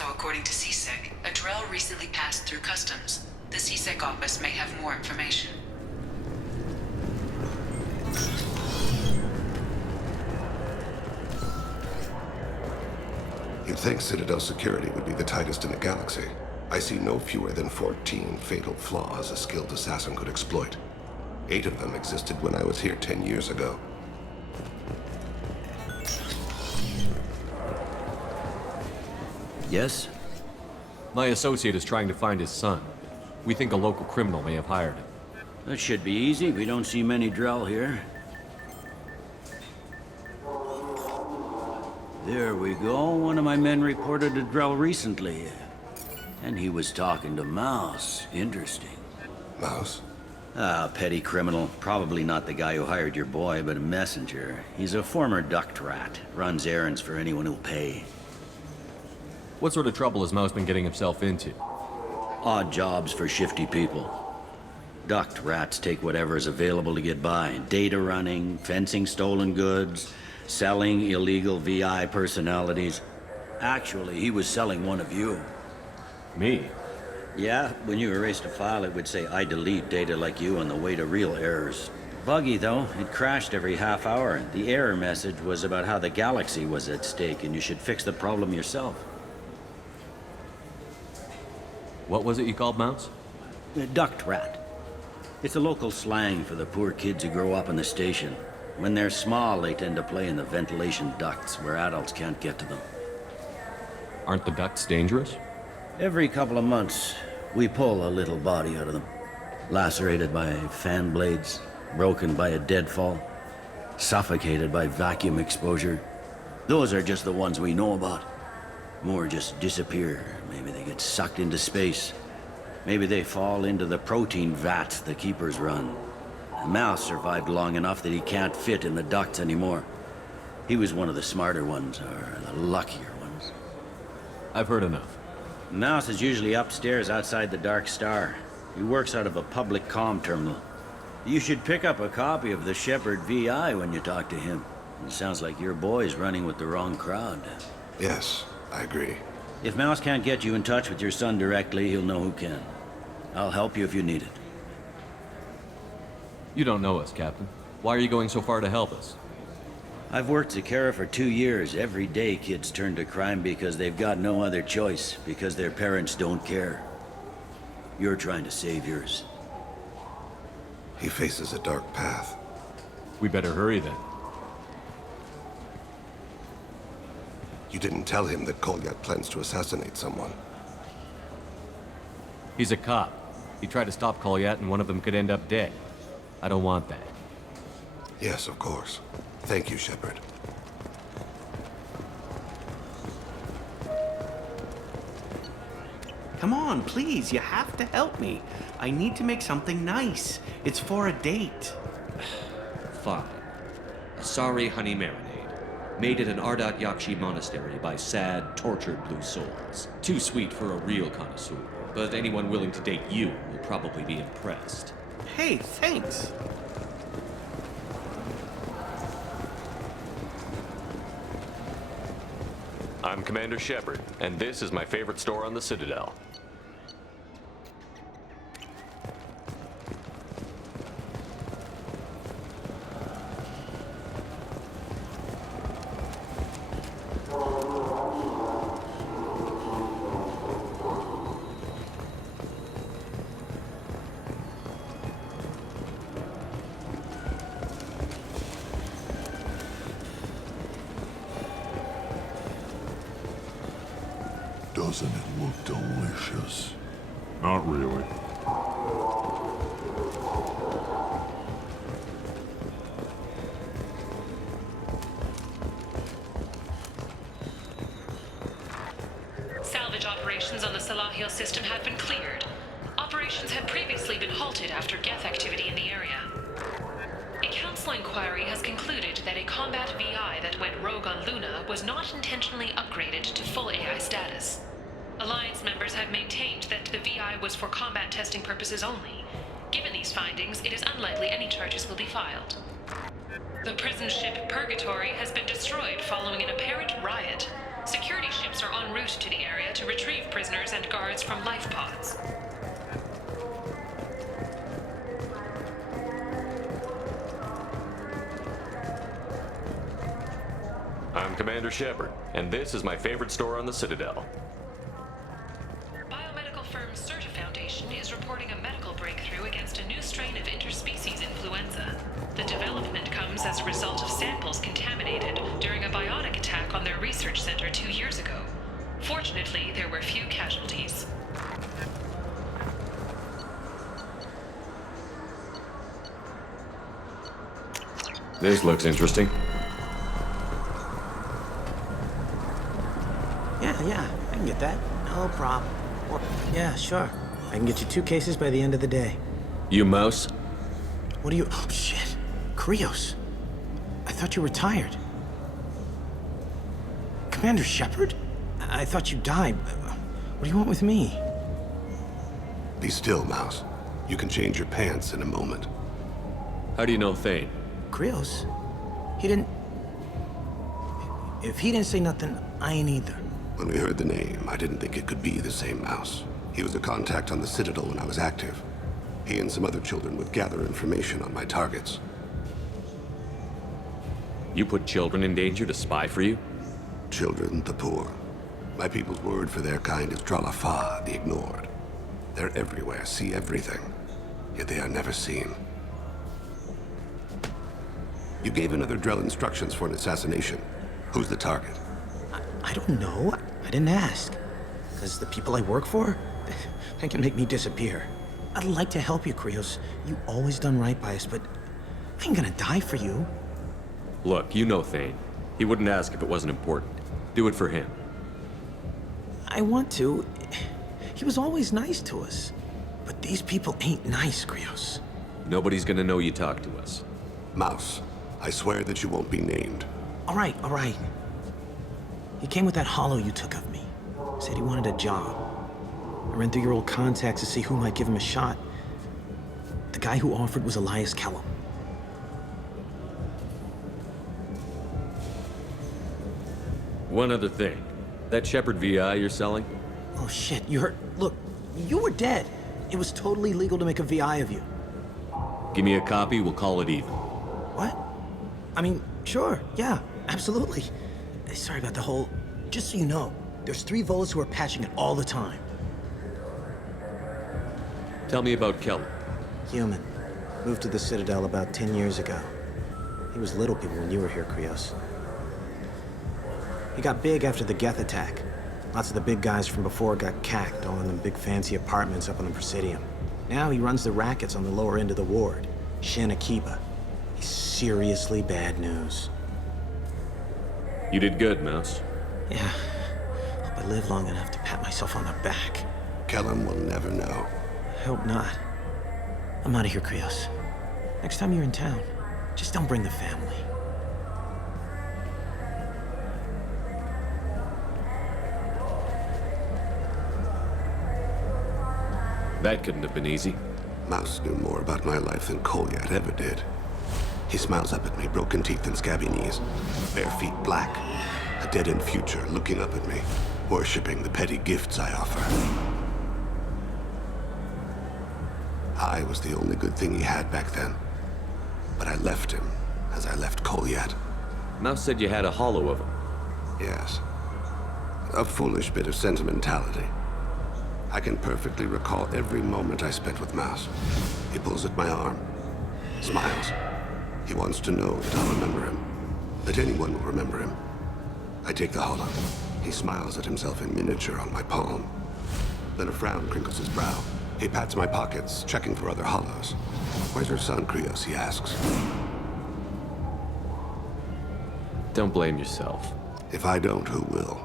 Also, according to CSEC, a Drell recently passed through customs. The CSEC office may have more information. You'd think Citadel security would be the tightest in the galaxy. I see no fewer than 14 fatal flaws a skilled assassin could exploit. 8 of them existed when I was here 10 years ago. Yes? My associate is trying to find his son. We think a local criminal may have hired him. That should be easy. We don't see many Drell here. There we go. One of my men reported a Drell recently. And he was talking to Mouse. Interesting. Mouse? Ah, petty criminal. Probably not the guy who hired your boy, but a messenger. He's a former duct rat. Runs errands for anyone who'll pay. What sort of trouble has Mouse been getting himself into? Odd jobs for shifty people. Duct rats take whatever is available to get by. Data running, fencing stolen goods, selling illegal VI personalities. Actually, he was selling one of you. Me? Yeah, when you erased a file, it would say, I delete data like you on the way to real errors. Buggy, though. It crashed every half hour. The error message was about how the galaxy was at stake, and you should fix the problem yourself. What was it you called Mouse? A duct rat. It's a local slang for the poor kids who grow up in the station. When they're small, they tend to play in the ventilation ducts where adults can't get to them. Aren't the ducts dangerous? Every couple of months, we pull a little body out of them. Lacerated by fan blades, broken by a deadfall, suffocated by vacuum exposure. Those are just the ones we know about. More just disappear. Maybe they get sucked into space. Maybe they fall into the protein vats the Keepers run. Mouse survived long enough that he can't fit in the ducts anymore. He was one of the smarter ones, or the luckier ones. I've heard enough. Mouse is usually upstairs outside the Dark Star. He works out of a public comm terminal. You should pick up a copy of the Shepard VI when you talk to him. It sounds like your boy's running with the wrong crowd. Yes, I agree. If Mouse can't get you in touch with your son directly, he'll know who can. I'll help you if you need it. You don't know us, Captain. Why are you going so far to help us? I've worked Zakera for 2 years. Every day kids turn to crime because they've got no other choice, because their parents don't care. You're trying to save yours. He faces a dark path. We better hurry then. You didn't tell him that Kolyat plans to assassinate someone. He's a cop. He tried to stop Kolyat and one of them could end up dead. I don't want that. Yes, of course. Thank you, Shepard. Come on, please, you have to help me. I need to make something nice. It's for a date. Fine. Sorry, honey marinade. Made at an Ardat Yakshi monastery by sad, tortured blue souls. Too sweet for a real connoisseur, but anyone willing to date you will probably be impressed. Hey, thanks. I'm Commander Shepard, and this is my favorite store on the Citadel. Doesn't it look delicious? Not really. Salvage operations on the Salahiel system have been cleared. Operations had previously been halted after Geth activity in the area. A council inquiry has concluded that a combat VI that went rogue on Luna was not intentionally upgraded to full AI status. Alliance members have maintained that the VI was for combat testing purposes only. Given these findings, it is unlikely any charges will be filed. The prison ship Purgatory has been destroyed following an apparent riot. Security ships are en route to the area to retrieve prisoners and guards from life pods. I'm Commander Shepard, and this is my favorite store on the Citadel. Biomedical firm Certa Foundation is reporting a medical breakthrough against a new strain of interspecies influenza. The development comes as a result of samples contaminated during a biotic attack on their research center 2 years ago. Fortunately, there were few casualties. This looks interesting. Yeah, I can get that. No problem. Yeah, sure. I can get you 2 cases by the end of the day. You Mouse? What are you... Oh, shit. Krios. I thought you retired. Commander Shepard? I thought you died. What do you want with me? Be still, Mouse. You can change your pants in a moment. How do you know Thane? Krios? He didn't... If he didn't say nothing, I ain't either. When we heard the name, I didn't think it could be the same Mouse. He was a contact on the Citadel when I was active. He and some other children would gather information on my targets. You put children in danger to spy for you? Children, the poor. My people's word for their kind is Dralafa, the ignored. They're everywhere, see everything, yet they are never seen. You gave another Drell instructions for an assassination. Who's the target? I don't know. I didn't ask. Because the people I work for, they can make me disappear. I'd like to help you, Krios. You always done right by us, but I ain't gonna die for you. Look, you know Thane. He wouldn't ask if it wasn't important. Do it for him. I want to. He was always nice to us. But these people ain't nice, Krios. Nobody's gonna know you talked to us. Mouse, I swear that you won't be named. All right. He came with that hollow you took of me. Said he wanted a job. I ran through your old contacts to see who might give him a shot. The guy who offered was Elias Kellum. One other thing. That Shepard VI you're selling? Oh shit, you heard? Look, you were dead. It was totally legal to make a VI of you. Give me a copy, we'll call it even. What? I mean, sure, yeah, absolutely. Sorry about the whole... Just so you know, there's 3 Volus who are patching it all the time. Tell me about Kellum. Human. Moved to the Citadel about 10 years ago. He was little people when you were here, Krios. He got big after the Geth attack. Lots of the big guys from before got cacked, all in them big fancy apartments up on the Presidium. Now he runs the rackets on the lower end of the ward, Shin Akiba. He's seriously bad news. You did good, Mouse. Yeah. Hope I live long enough to pat myself on the back. Kellum will never know. I hope not. I'm out of here, Krios. Next time you're in town, just don't bring the family. That couldn't have been easy. Mouse knew more about my life than Kolyat ever did. He smiles up at me, broken teeth and scabby knees, bare feet black, a dead-end future looking up at me, worshipping the petty gifts I offer. I was the only good thing he had back then, but I left him as I left Kolyat. Mouse said you had a hollow of him. Yes. A foolish bit of sentimentality. I can perfectly recall every moment I spent with Mouse. He pulls at my arm, smiles. He wants to know that I'll remember him, that anyone will remember him. I take the hollow. He smiles at himself in miniature on my palm. Then a frown crinkles his brow. He pats my pockets, checking for other hollows. Where's your son, Krios, he asks. Don't blame yourself. If I don't, who will?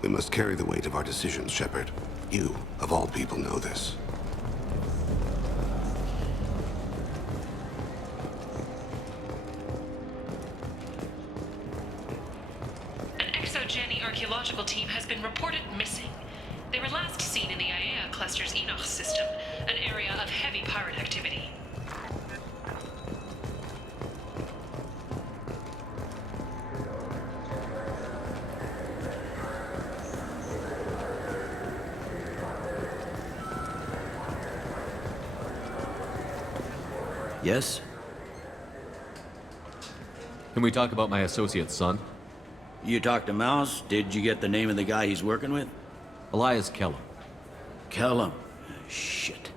We must carry the weight of our decisions, Shepard. You, of all people, know this. An ExoGeni archaeological team has been reported missing. They were last seen in the Aiea Cluster's Enoch system, an area of heavy pirate activity. Yes? Can we talk about my associate's son? You talked to Mouse? Did you get the name of the guy he's working with? Elias Kellum. Kellum. Shit.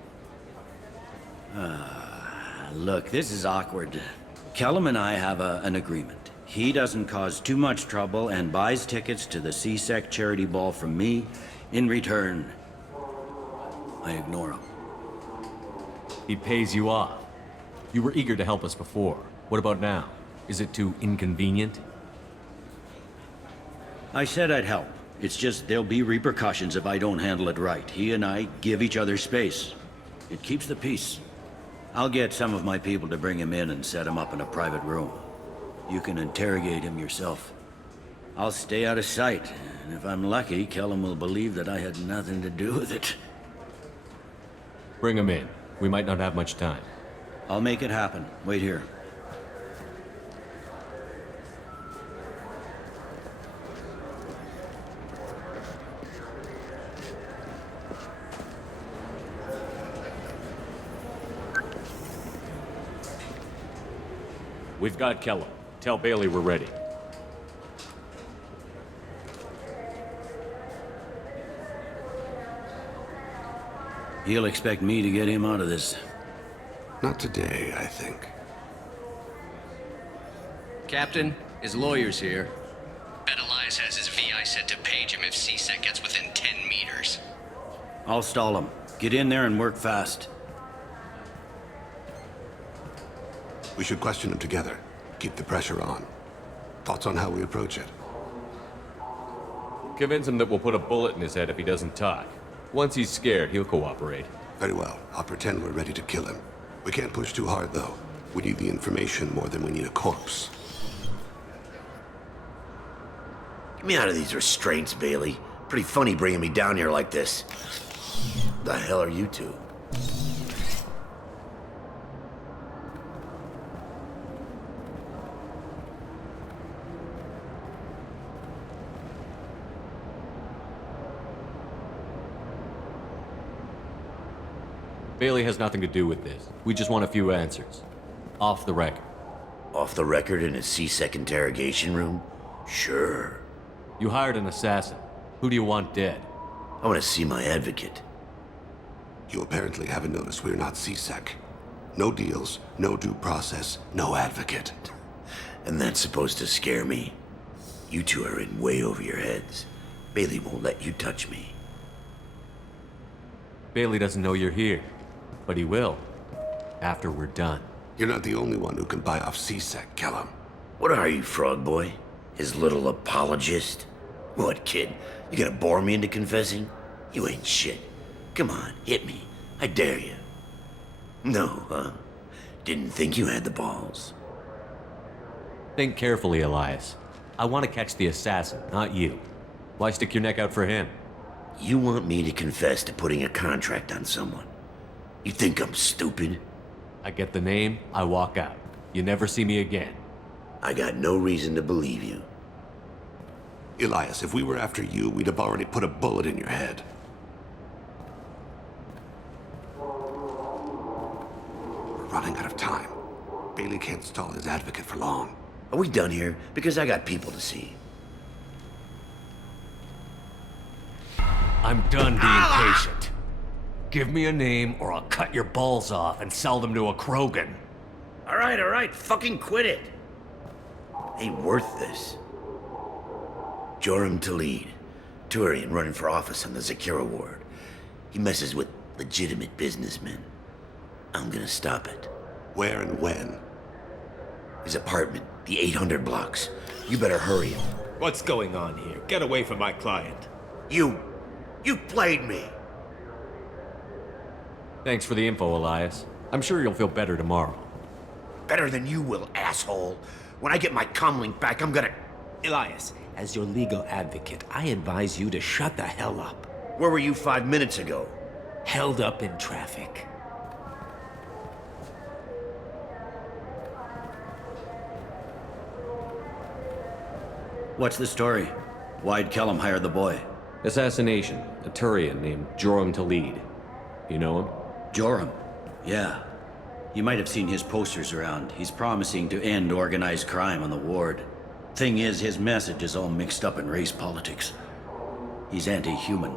Look, this is awkward. Kellum and I have an agreement. He doesn't cause too much trouble and buys tickets to the CSEC charity ball from me. In return, I ignore him. He pays you off. You were eager to help us before. What about now? Is it too inconvenient? I said I'd help. It's just there'll be repercussions if I don't handle it right. He and I give each other space. It keeps the peace. I'll get some of my people to bring him in and set him up in a private room. You can interrogate him yourself. I'll stay out of sight, and if I'm lucky, Kellum will believe that I had nothing to do with it. Bring him in. We might not have much time. I'll make it happen. Wait here. We've got Kellum. Tell Bailey we're ready. He'll expect me to get him out of this. Not today, I think. Captain, his lawyer's here. Bet Elias has his VI set to page him if CSEC gets within 10 meters. I'll stall him. Get in there and work fast. We should question him together. Keep the pressure on. Thoughts on how we approach it? Convince him that we'll put a bullet in his head if he doesn't talk. Once he's scared, he'll cooperate. Very well. I'll pretend we're ready to kill him. We can't push too hard, though. We need the information more than we need a corpse. Get me out of these restraints, Bailey. Pretty funny bringing me down here like this. The hell are you two? Bailey has nothing to do with this. We just want a few answers. Off the record. Off the record in a CSEC interrogation room? Sure. You hired an assassin. Who do you want dead? I want to see my advocate. You apparently haven't noticed we're not CSEC. No deals, no due process, no advocate. And that's supposed to scare me? You two are in way over your heads. Bailey won't let you touch me. Bailey doesn't know you're here. But he will. After we're done. You're not the only one who can buy off CSEC, Kellum. What are you, Frog Boy? His little apologist? What, kid? You gonna bore me into confessing? You ain't shit. Come on, hit me. I dare you. No, huh? Didn't think you had the balls. Think carefully, Elias. I want to catch the assassin, not you. Why stick your neck out for him? You want me to confess to putting a contract on someone? You think I'm stupid? I get the name, I walk out. You never see me again. I got no reason to believe you. Elias, if we were after you, we'd have already put a bullet in your head. We're running out of time. Bailey can't stall his advocate for long. Are we done here? Because I got people to see. I'm done being patient. Give me a name or I'll cut your balls off and sell them to a Krogan. All right, fucking quit it. Ain't worth this. Joram Talid, Turian running for office on the Zakira ward. He messes with legitimate businessmen. I'm gonna stop it. Where and when? His apartment, the 800 blocks. You better hurry him. What's going on here? Get away from my client. You played me. Thanks for the info, Elias. I'm sure you'll feel better tomorrow. Better than you will, asshole. When I get my comlink back, I'm gonna... Elias, as your legal advocate, I advise you to shut the hell up. Where were you 5 minutes ago? Held up in traffic. What's the story? Why'd Kellum hire the boy? Assassination. A Turian named Joram Talid. You know him? Joram. Yeah. You might have seen his posters around. He's promising to end organized crime on the ward. Thing is, his message is all mixed up in race politics. He's anti-human.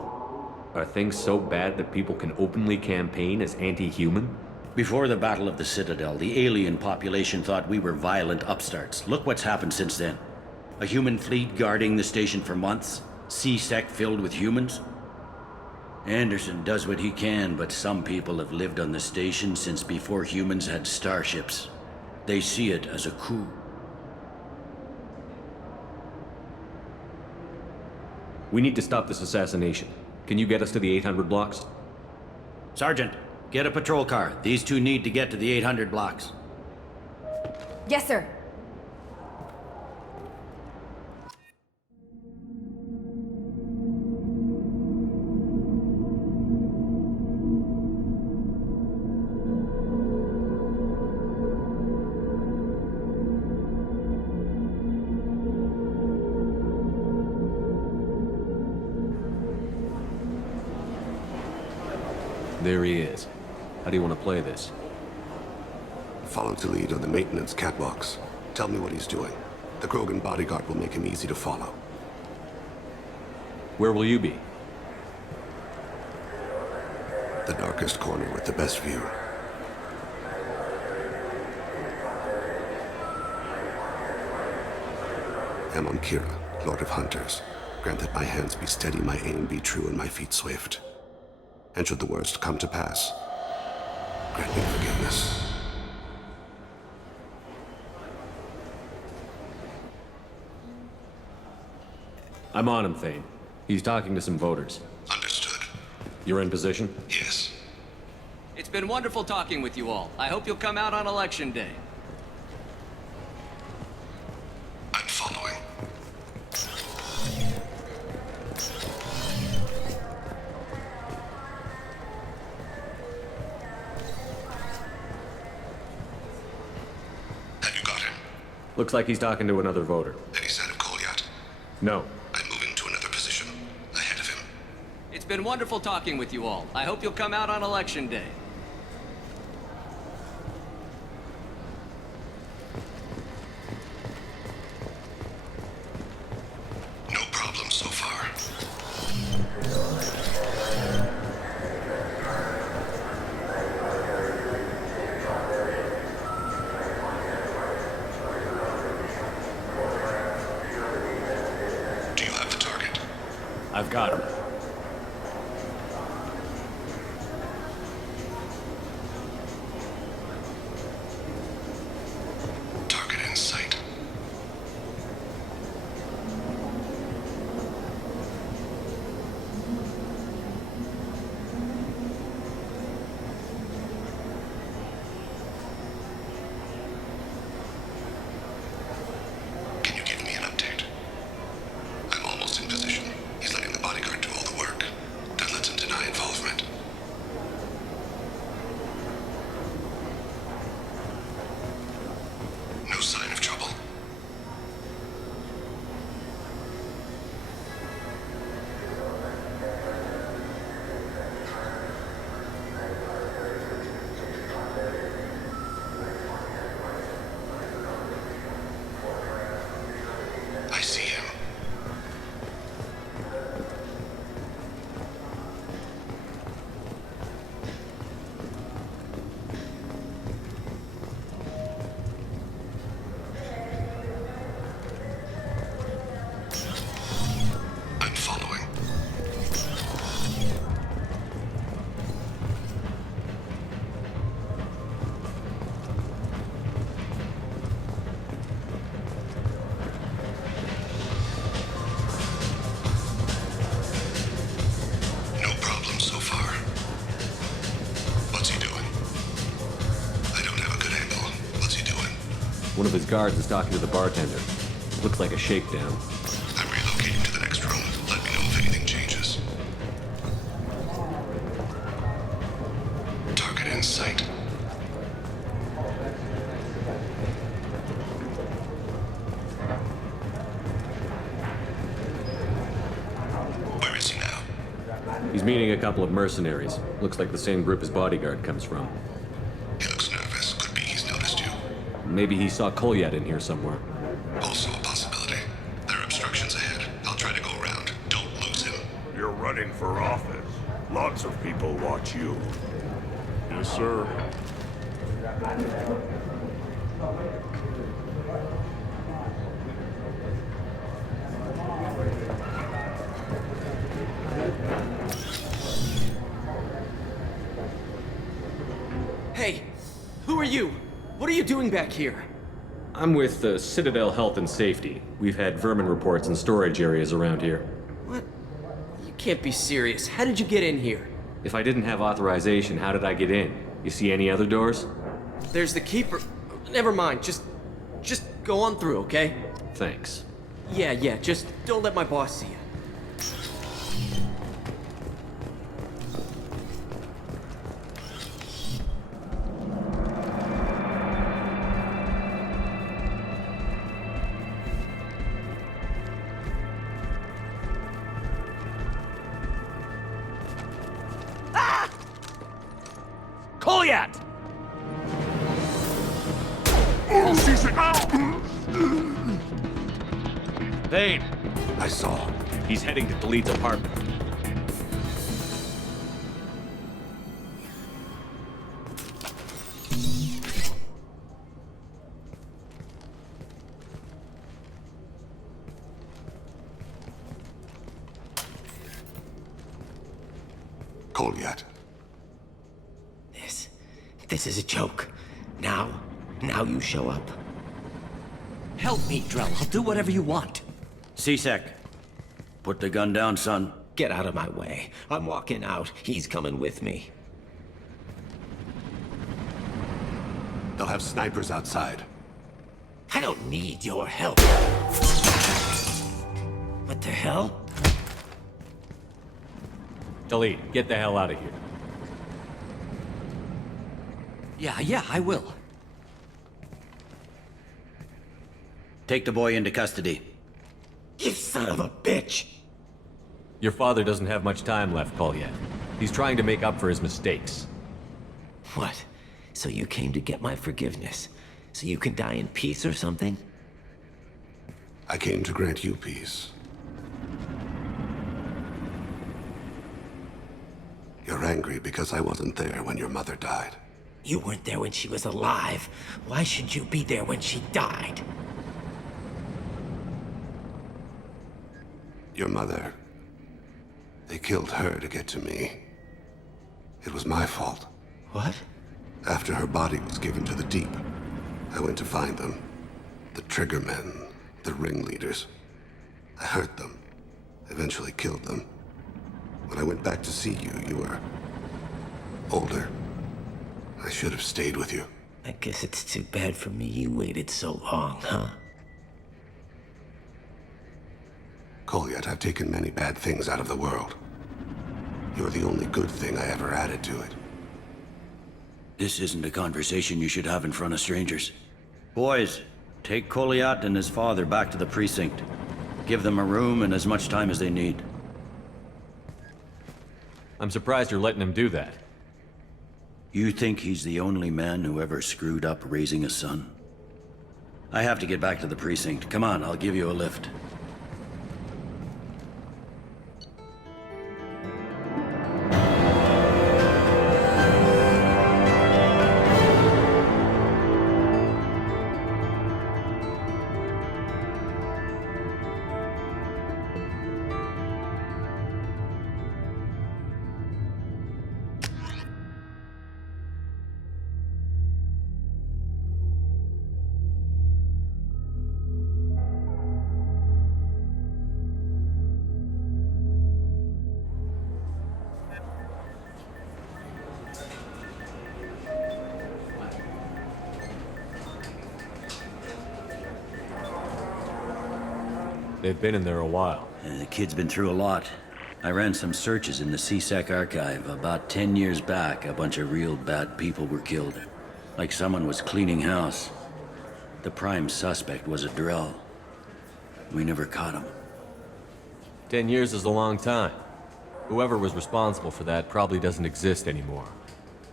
Are things so bad that people can openly campaign as anti-human? Before the Battle of the Citadel, the alien population thought we were violent upstarts. Look what's happened since then. A human fleet guarding the station for months. C-Sec filled with humans. Anderson does what he can, but some people have lived on the station since before humans had starships. They see it as a coup. We need to stop this assassination. Can you get us to the 800 blocks? Sergeant, get a patrol car. These two need to get to the 800 blocks. Yes, sir. There he is. How do you want to play this? Follow to lead on the maintenance catwalks. Tell me what he's doing. The Krogan bodyguard will make him easy to follow. Where will you be? The darkest corner with the best view. Amon Kira, Lord of Hunters. Grant that my hands be steady, my aim be true, and my feet swift. And should the worst come to pass, grant me forgiveness. I'm on him, Thane. He's talking to some voters. Understood. You're in position? Yes. It's been wonderful talking with you all. I hope you'll come out on Election Day. I'm following. Have you got him? Looks like he's talking to another voter. Any sign of Kolyat? No. I'm moving to another position. Ahead of him. It's been wonderful talking with you all. I hope you'll come out on Election Day. No problem so far. Do you have the target? I've got him. Target in sight. Can you give me an update? I'm almost in position. He's letting the bodyguard do all the work. That lets him deny involvement. No sign of trouble. I see him. I'm following. No problem so far. What's he doing? I don't have a good angle. What's he doing? One of his guards is talking to the bartender. Looks like a shakedown. I'm relocating to the next room. Let me know if anything changes. Target in sight. Where is he now? He's meeting a couple of mercenaries. Looks like the same group his bodyguard comes from. He looks nervous. Maybe he saw Kolyat in here somewhere. Also a possibility. There are obstructions ahead. I'll try to go around. Don't lose him. You're running for office. Lots of people watch you. Yes, sir. Hey, who are you? What are you doing back here? I'm with the Citadel Health and Safety. We've had vermin reports in storage areas around here. What? You can't be serious. How did you get in here? If I didn't have authorization, how did I get in? You see any other doors? There's the Keeper. Never mind. Just go on through, okay? Thanks. Yeah, just don't let my boss see you. Kolyat! Thane! I saw. He's heading to Khalid's apartment. Kolyat. This is a joke. Now you show up. Help me, Drell. I'll do whatever you want. C-Sec, put the gun down, son. Get out of my way. I'm walking out. He's coming with me. They'll have snipers outside. I don't need your help. What the hell? Khalid, get the hell out of here. Yeah, I will. Take the boy into custody. You son of a bitch! Your father doesn't have much time left, Kolyat. He's trying to make up for his mistakes. What? So you came to get my forgiveness? So you can die in peace or something? I came to grant you peace. You're angry because I wasn't there when your mother died. You weren't there when she was alive. Why should you be there when she died? Your mother. They killed her to get to me. It was my fault. What? After her body was given to the Deep, I went to find them. The Triggermen, the ringleaders. I hurt them. Eventually killed them. When I went back to see you, you were older. I should have stayed with you. I guess it's too bad for me you waited so long, huh? Kolyat, I've taken many bad things out of the world. You're the only good thing I ever added to it. This isn't a conversation you should have in front of strangers. Boys, take Kolyat and his father back to the precinct. Give them a room and as much time as they need. I'm surprised you're letting him do that. You think he's the only man who ever screwed up raising a son? I have to get back to the precinct. Come on, I'll give you a lift. They've been in there a while. The kid's been through a lot. I ran some searches in the C-Sec archive. About 10 years back, a bunch of real bad people were killed. Like someone was cleaning house. The prime suspect was a Drell. We never caught him. 10 years is a long time. Whoever was responsible for that probably doesn't exist anymore.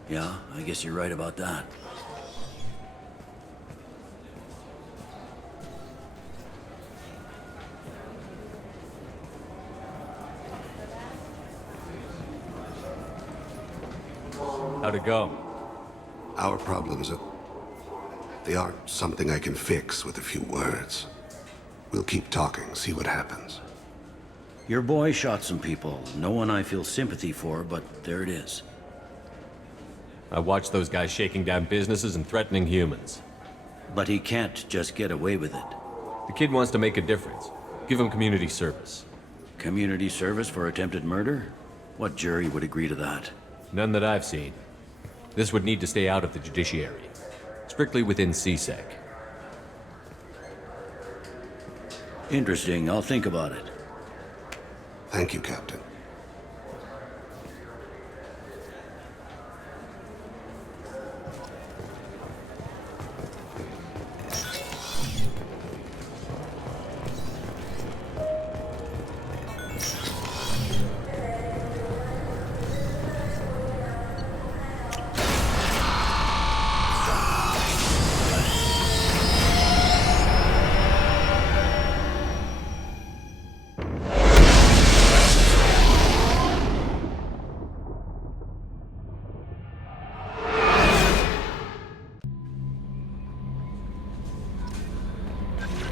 Yeah, I guess you're right about that. it go? Our problems they aren't something I can fix with a few words. We'll keep talking, see what happens. Your boy shot some people. No one I feel sympathy for, but there it is. I watched those guys shaking down businesses and threatening humans. But he can't just get away with it. The kid wants to make a difference. Give him community service. Community service for attempted murder? What jury would agree to that? None that I've seen. This would need to stay out of the judiciary. Strictly within CSEC. Interesting. I'll think about it. Thank you, Captain.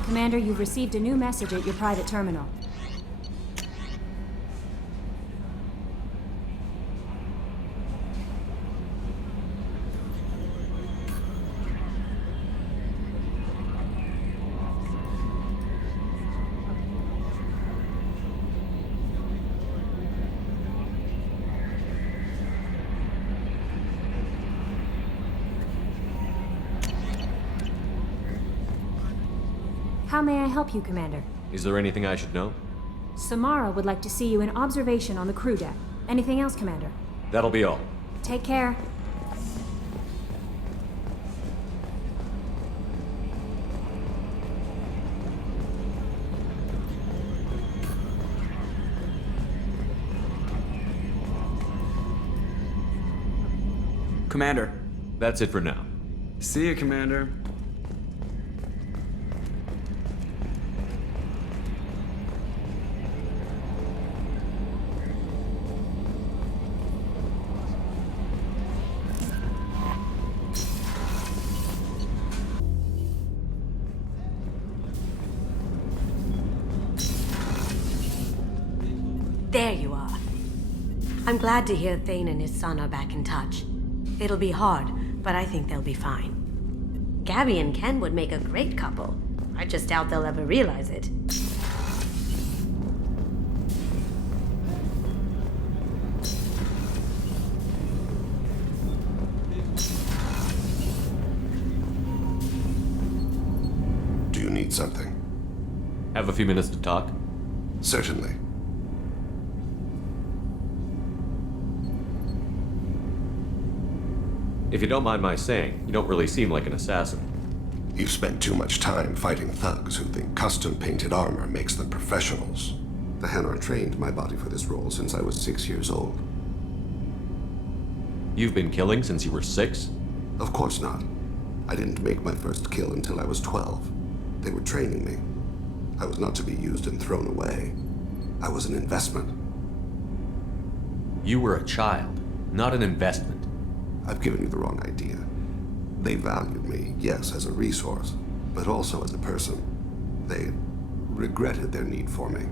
Commander, you've received a new message at your private terminal. How may I help you, Commander? Is there anything I should know? Samara would like to see you in observation on the crew deck. Anything else, Commander? That'll be all. Take care. Commander. That's it for now. See you, Commander. There you are. I'm glad to hear Thane and his son are back in touch. It'll be hard, but I think they'll be fine. Gabby and Ken would make a great couple. I just doubt they'll ever realize it. Do you need something? Have a few minutes to talk? Certainly. If you don't mind my saying, you don't really seem like an assassin. You've spent too much time fighting thugs who think custom-painted armor makes them professionals. The Hanar trained my body for this role since I was 6 years old. You've been killing since you were 6? Of course not. I didn't make my first kill until I was 12. They were training me. I was not to be used and thrown away. I was an investment. You were a child, not an investment. I've given you the wrong idea. They valued me, yes, as a resource, but also as a person. They regretted their need for me.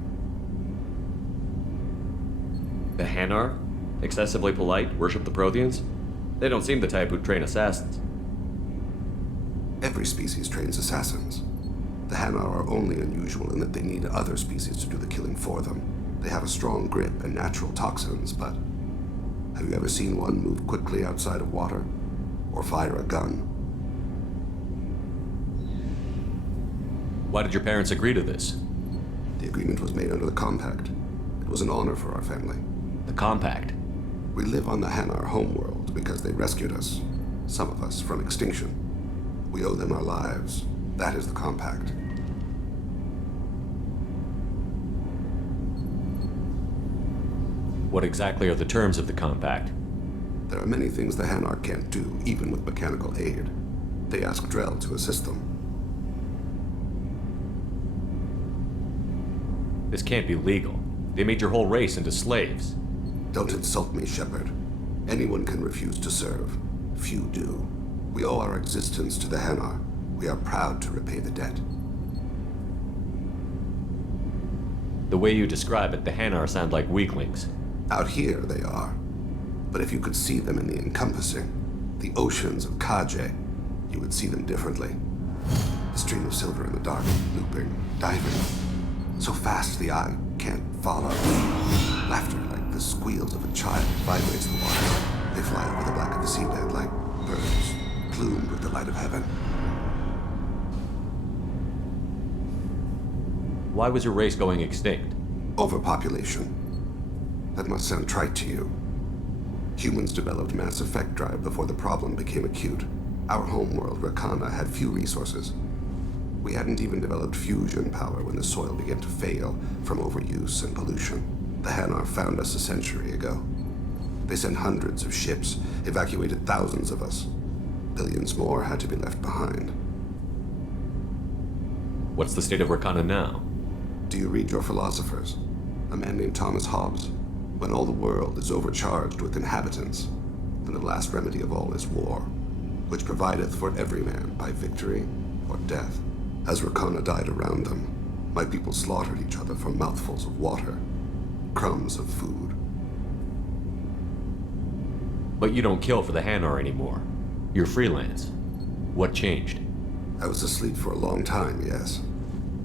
The Hanar? Excessively polite, worship the Protheans? They don't seem the type who'd train assassins. Every species trains assassins. The Hanar are only unusual in that they need other species to do the killing for them. They have a strong grip and natural toxins, but have you ever seen one move quickly outside of water? Or fire a gun? Why did your parents agree to this? The agreement was made under the Compact. It was an honor for our family. The Compact? We live on the Hanar homeworld because they rescued us. Some of us from extinction. We owe them our lives. That is the Compact. What exactly are the terms of the Compact? There are many things the Hanar can't do, even with mechanical aid. They ask Drell to assist them. This can't be legal. They made your whole race into slaves. Don't insult me, Shepard. Anyone can refuse to serve. Few do. We owe our existence to the Hanar. We are proud to repay the debt. The way you describe it, the Hanar sound like weaklings. Out here, they are. But if you could see them in the encompassing, the oceans of Kaje, you would see them differently. A stream of silver in the dark, looping, diving. So fast the eye can't follow. Laughter like the squeals of a child vibrates the water. They fly over the black of the seabed like birds, plumed with the light of heaven. Why was your race going extinct? Overpopulation. That must sound trite to you. Humans developed mass effect drive before the problem became acute. Our homeworld, Rakana, had few resources. We hadn't even developed fusion power when the soil began to fail from overuse and pollution. The Hanar found us a century ago. They sent hundreds of ships, evacuated thousands of us. Billions more had to be left behind. What's the state of Rakana now? Do you read your philosophers? A man named Thomas Hobbes. When all the world is overcharged with inhabitants, then the last remedy of all is war, which provideth for every man by victory or death. As Rakana died around them, my people slaughtered each other for mouthfuls of water, crumbs of food. But you don't kill for the Hanar anymore. You're freelance. What changed? I was asleep for a long time, yes.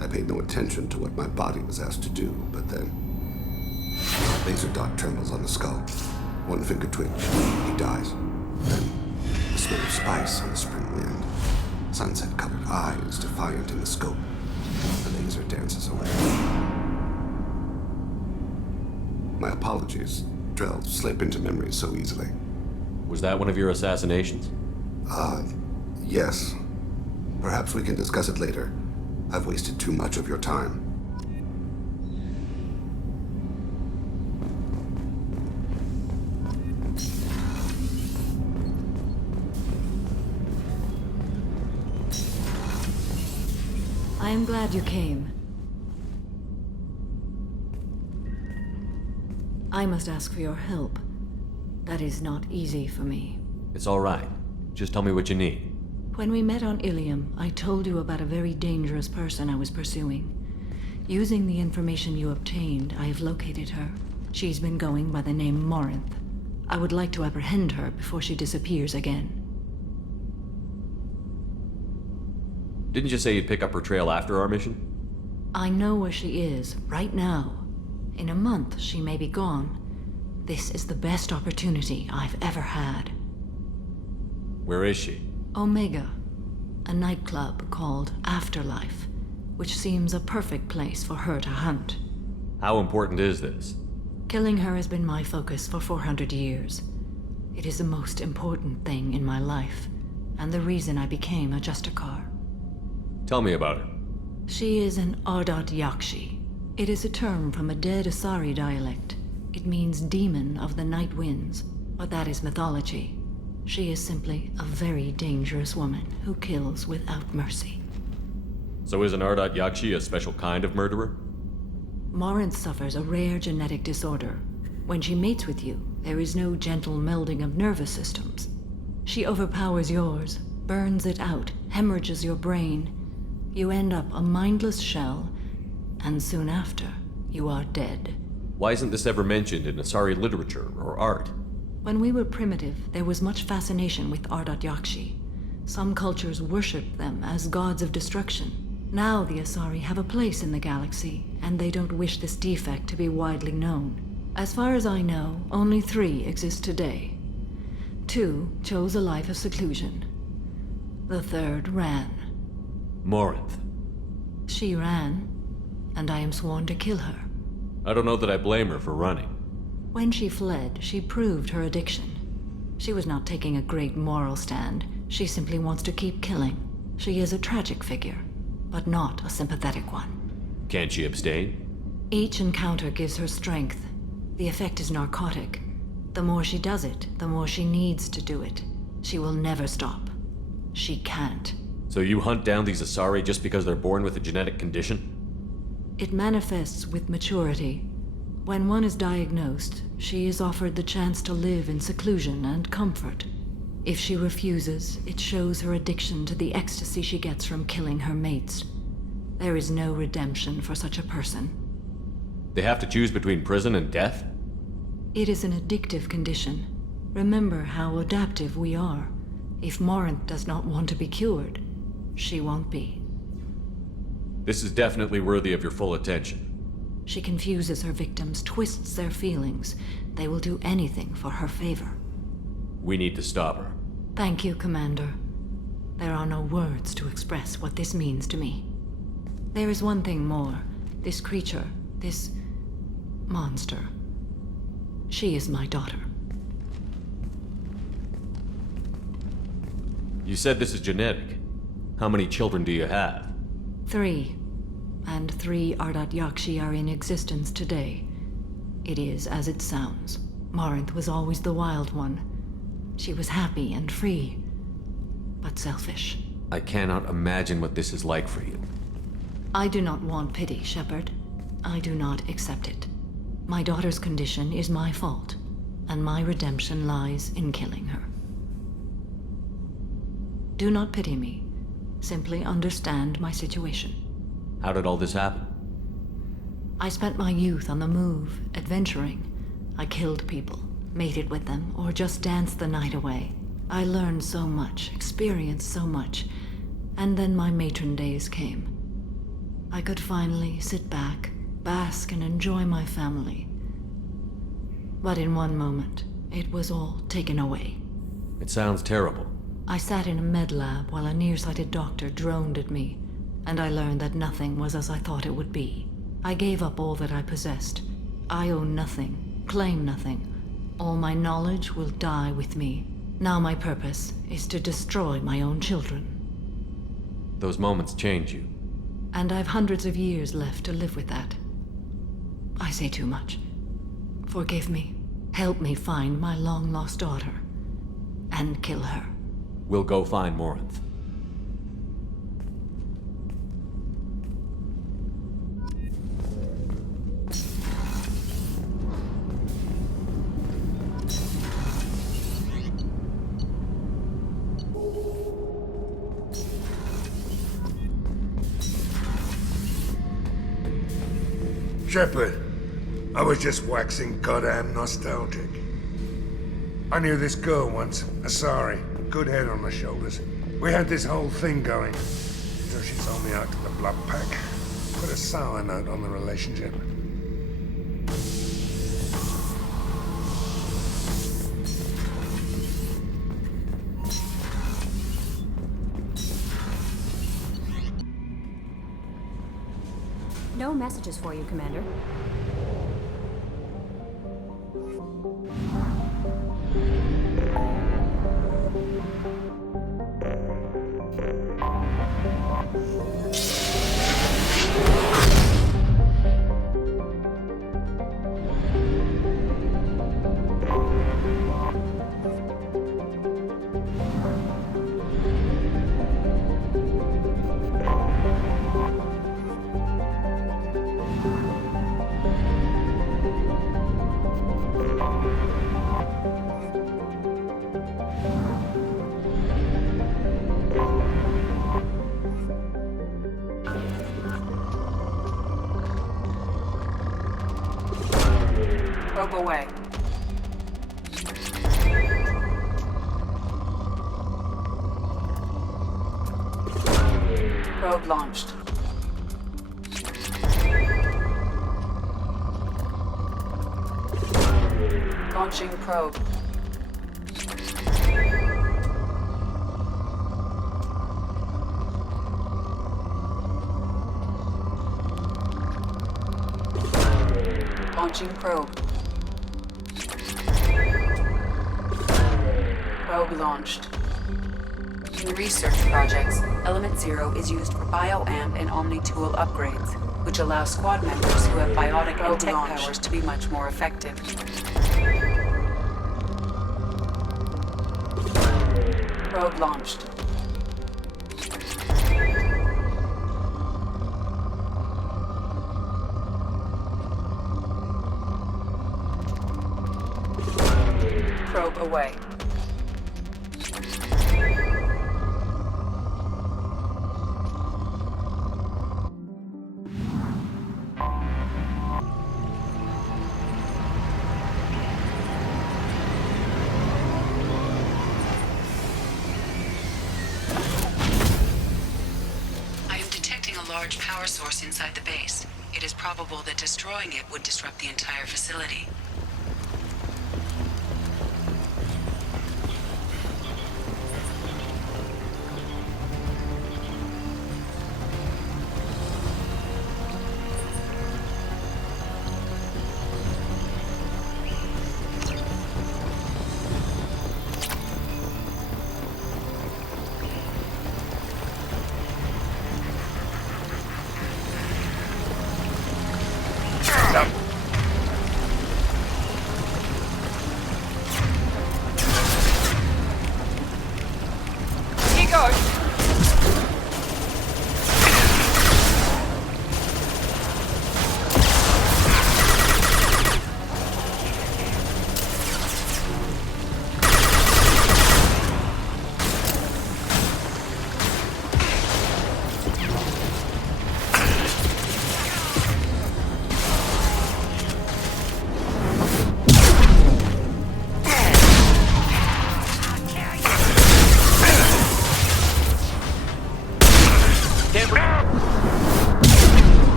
I paid no attention to what my body was asked to do, but then... Laser dot trembles on the skull. One finger twitch. He dies. Then, the smell of spice on the spring wind. Sunset-colored eyes defiant in the scope. The laser dances away. My apologies. Drell slip into memory so easily. Was that one of your assassinations? Yes. Perhaps we can discuss it later. I've wasted too much of your time. I am glad you came. I must ask for your help. That is not easy for me. It's all right. Just tell me what you need. When we met on Ilium, I told you about a very dangerous person I was pursuing. Using the information you obtained, I have located her. She's been going by the name Morinth. I would like to apprehend her before she disappears again. Didn't you say you'd pick up her trail after our mission? I know where she is, right now. In a month, she may be gone. This is the best opportunity I've ever had. Where is she? Omega, a nightclub called Afterlife, which seems a perfect place for her to hunt. How important is this? Killing her has been my focus for 400 years. It is the most important thing in my life, and the reason I became a Justicar. Tell me about her. She is an Ardat Yakshi. It is a term from a dead Asari dialect. It means demon of the night winds, but that is mythology. She is simply a very dangerous woman who kills without mercy. So is an Ardat Yakshi a special kind of murderer? Morinth suffers a rare genetic disorder. When she mates with you, there is no gentle melding of nervous systems. She overpowers yours, burns it out, hemorrhages your brain. You end up a mindless shell, and soon after, you are dead. Why isn't this ever mentioned in Asari literature or art? When we were primitive, there was much fascination with Ardat Yakshi. Some cultures worshipped them as gods of destruction. Now the Asari have a place in the galaxy, and they don't wish this defect to be widely known. As far as I know, only 3 exist today. 2 chose a life of seclusion. The 3rd ran. Morinth. She ran, and I am sworn to kill her. I don't know that I blame her for running. When she fled, she proved her addiction. She was not taking a great moral stand. She simply wants to keep killing. She is a tragic figure, but not a sympathetic one. Can't she abstain? Each encounter gives her strength. The effect is narcotic. The more she does it, the more she needs to do it. She will never stop. She can't. So you hunt down these Asari just because they're born with a genetic condition? It manifests with maturity. When one is diagnosed, she is offered the chance to live in seclusion and comfort. If she refuses, it shows her addiction to the ecstasy she gets from killing her mates. There is no redemption for such a person. They have to choose between prison and death? It is an addictive condition. Remember how adaptive we are. If Morinth does not want to be cured, she won't be. This is definitely worthy of your full attention. She confuses her victims, twists their feelings. They will do anything for her favor. We need to stop her. Thank you, Commander. There are no words to express what this means to me. There is one thing more. This creature, this monster. She is my daughter. You said this is genetic. How many children do you have? 3. And 3 Ardat Yakshi are in existence today. It is as it sounds. Morinth was always the wild one. She was happy and free, but selfish. I cannot imagine what this is like for you. I do not want pity, Shepard. I do not accept it. My daughter's condition is my fault, and my redemption lies in killing her. Do not pity me. Simply understand my situation. How did all this happen? I spent my youth on the move, adventuring. I killed people, mated with them, or just danced the night away. I learned so much, experienced so much, and then my matron days came. I could finally sit back, bask, and enjoy my family. But in one moment, it was all taken away. It sounds terrible. I sat in a med lab while a nearsighted doctor droned at me, and I learned that nothing was as I thought it would be. I gave up all that I possessed. I own nothing, claim nothing. All my knowledge will die with me. Now my purpose is to destroy my own children. Those moments change you. And I've hundreds of years left to live with that. I say too much. Forgive me. Help me find my long-lost daughter. And kill her. We'll go find Morinth. Shepard, I was just waxing goddamn nostalgic. I knew this girl once, Asari, good head on her shoulders. We had this whole thing going, until she sold me out to the Blood Pack. Put a sour note on the relationship. No messages for you, Commander. Probe away. Probe launched. Launching probe. Launching probe. Probe launched. In research projects, Element Zero is used for bioamp and Omni-tool upgrades, which allow squad members who have biotic and tech powers to be much more effective. Probe launched. away. I am detecting a large power source inside the base. It is probable that destroying it would disrupt the entire facility.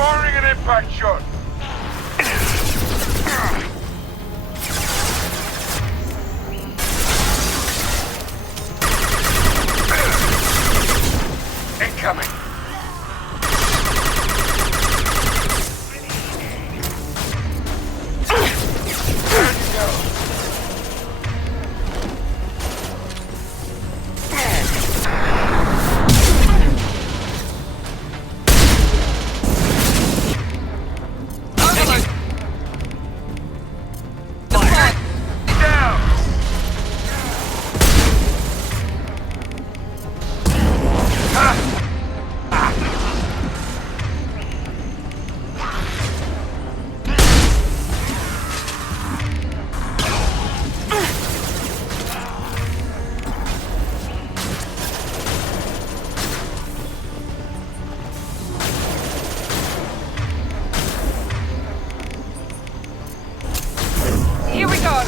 Firing an impact shot. Incoming. There you go. Here we go!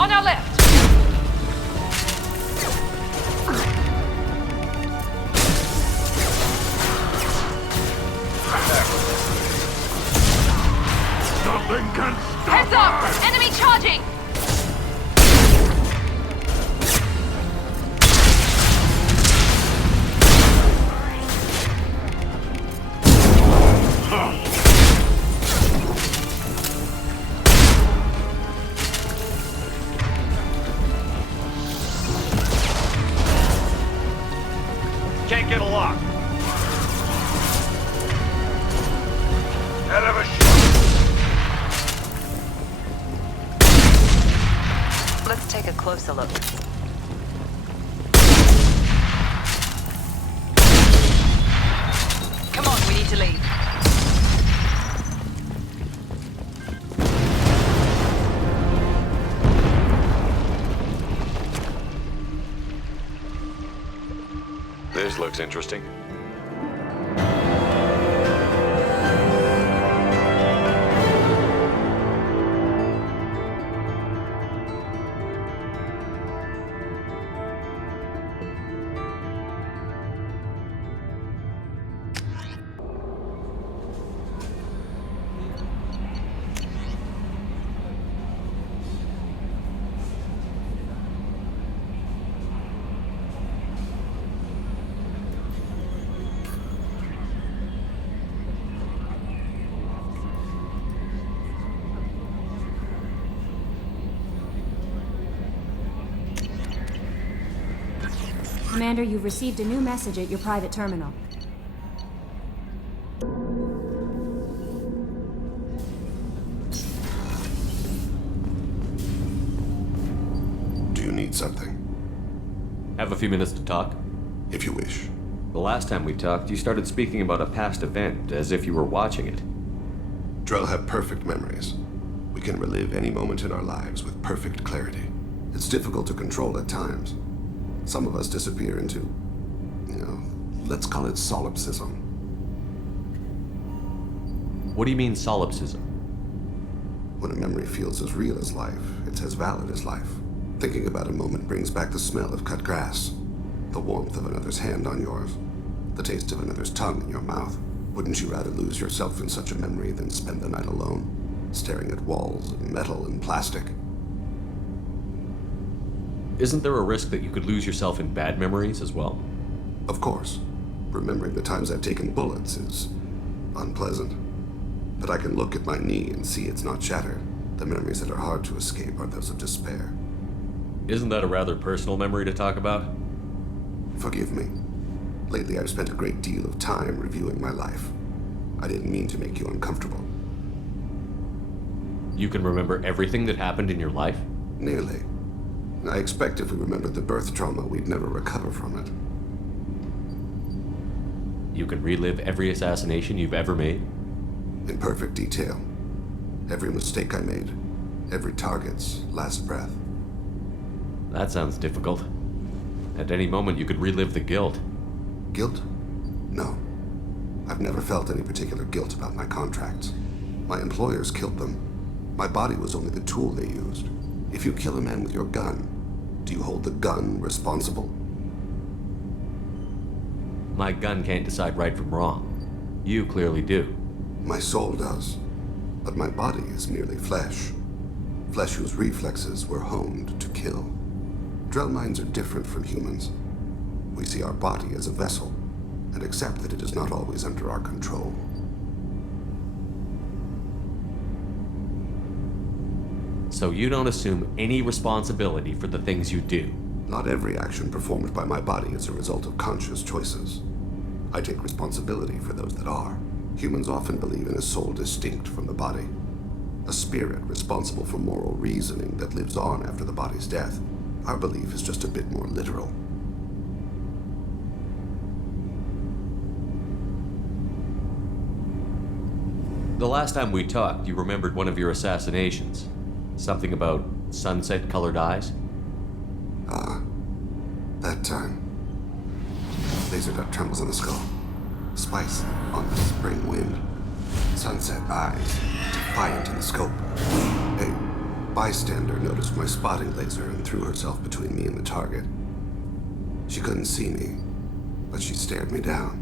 On our left! Nothing can stop Heads up! Enemy charging! Can't get a lock. Hell of a shot. Let's take a closer look. Come on, we need to leave. This looks interesting. Commander, you've received a new message at your private terminal. Do you need something? Have a few minutes to talk? If you wish. The last time we talked, you started speaking about a past event, as if you were watching it. Drell have perfect memories. We can relive any moment in our lives with perfect clarity. It's difficult to control at times. Some of us disappear into, let's call it solipsism. What do you mean, solipsism? When a memory feels as real as life, it's as valid as life. Thinking about a moment brings back the smell of cut grass, the warmth of another's hand on yours, the taste of another's tongue in your mouth. Wouldn't you rather lose yourself in such a memory than spend the night alone, staring at walls of metal and plastic? Isn't there a risk that you could lose yourself in bad memories as well? Of course. Remembering the times I've taken bullets is unpleasant. But I can look at my knee and see it's not shattered. The memories that are hard to escape are those of despair. Isn't that a rather personal memory to talk about? Forgive me. Lately, I've spent a great deal of time reviewing my life. I didn't mean to make you uncomfortable. You can remember everything that happened in your life? Nearly. I expect if we remembered the birth trauma, we'd never recover from it. You can relive every assassination you've ever made? In perfect detail. Every mistake I made. Every target's last breath. That sounds difficult. At any moment, you could relive the guilt. Guilt? No. I've never felt any particular guilt about my contracts. My employers killed them. My body was only the tool they used. If you kill a man with your gun, do you hold the gun responsible? My gun can't decide right from wrong. You clearly do. My soul does. But my body is merely flesh. Flesh whose reflexes were honed to kill. Drell minds are different from humans. We see our body as a vessel, and accept that it is not always under our control. So you don't assume any responsibility for the things you do? Not every action performed by my body is a result of conscious choices. I take responsibility for those that are. Humans often believe in a soul distinct from the body. A spirit responsible for moral reasoning that lives on after the body's death. Our belief is just a bit more literal. The last time we talked, you remembered one of your assassinations. Something about sunset-colored eyes? That time. Laser dot trembles on the skull. Spice on the spring wind. Sunset eyes, defiant in the scope. A bystander noticed my spotting laser and threw herself between me and the target. She couldn't see me, but she stared me down.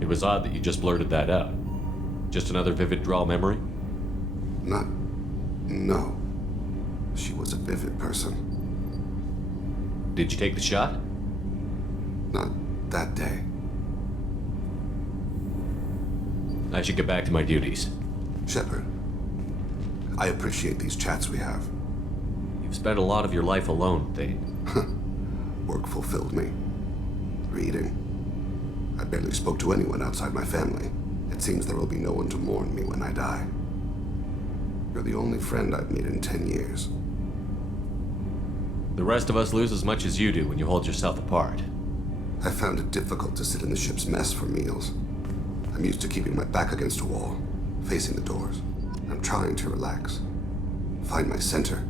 It was odd that you just blurted that out. Just another vivid Drell memory? No. She was a vivid person. Did you take the shot? Not that day. I should get back to my duties. Shepard, I appreciate these chats we have. You've spent a lot of your life alone, Thane. Work fulfilled me. Reading. I barely spoke to anyone outside my family. It seems there will be no one to mourn me when I die. You're the only friend I've made in 10 years. The rest of us lose as much as you do when you hold yourself apart. I found it difficult to sit in the ship's mess for meals. I'm used to keeping my back against a wall, facing the doors. I'm trying to relax, find my center.